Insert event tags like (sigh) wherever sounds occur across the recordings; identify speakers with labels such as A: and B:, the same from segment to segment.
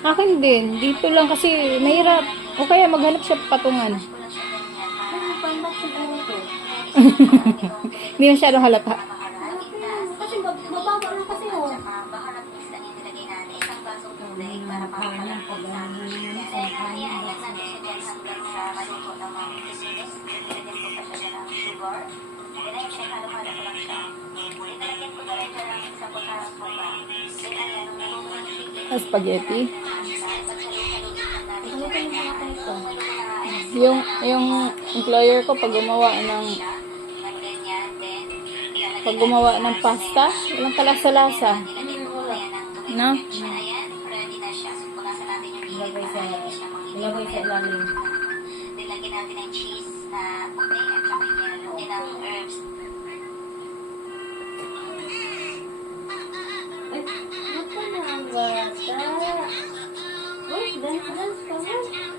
A: Akin din. Dito lang kasi mahirap. O kaya maghanap siya patungan. Ano? (laughs) Hindi masyado halata.
B: Kasi mab- mababa na kasi oh.
A: Spaghetti. Yung, yung employer ko pag gumawa ng pag gumawa ng pasta, walang kalasa-lasa. No?
B: Ilagay sa, ilagay sa ilalim. Nilagyan natin ng cheese na puti at saka yellow. Din ang herbs. Ay, naka na ang bata. Uy, dance, dance mo.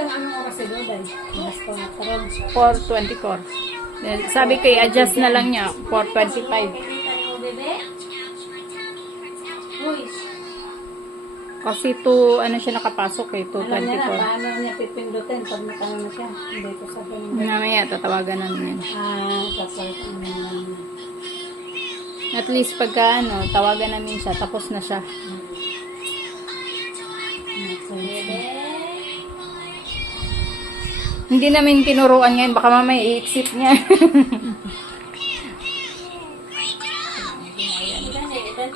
B: Hanggang anong oras si Doday? Basta karon.
A: 424. Then, Sabi ko, i-adjust na lang niya. 425. Kita mo, bebe? Uy, Kasi to, ano siya nakapasok eh, Alam niya na 224.
B: paano niya pipindutin pag nakano na siya. Hindi ko sabihin.
A: Mamaya, tatawagan namin.
B: Ah, naman.
A: At least pagka ano, tawagan namin siya, tapos na siya. bebe. Hindi namin tinuruan ngayon, baka mamaya i-exit niya.
B: Ilan eh, ilan